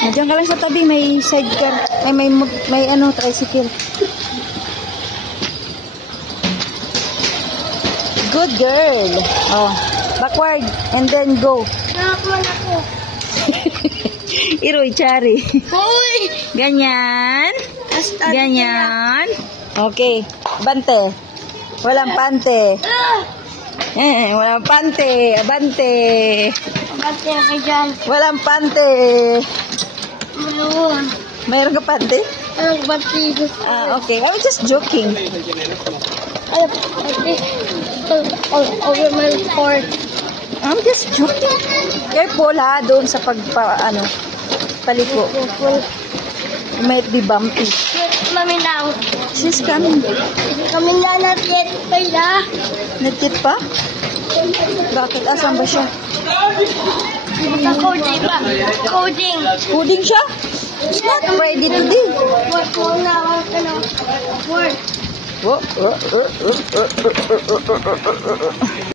Diyan ka lang sa tabi, may sidecar. Ay, may ano, tricycle. Good girl. Oh, backward and then go. Nakakuha ako. Iroy, Chari. Hoy! Ganyan. Hasta Ganyan. Okay. Bante. Walang pante. Walang pante. Abante. Bakit ka dyan? Walang pante. Maluwa. Mayroon ka pante? Anong bati? Ah, okay. I was just joking. Ay, bati. Over my court. I'm just joking. Careful ha, doon sa paliko. Might be bumpy. Mami now. She's coming. Kami na natin kaya. Nagtip pa? Bakit? Asan ba siya? Coding ba? Coding. Coding siya? It's not ready today. Work mo na. Work. Oh.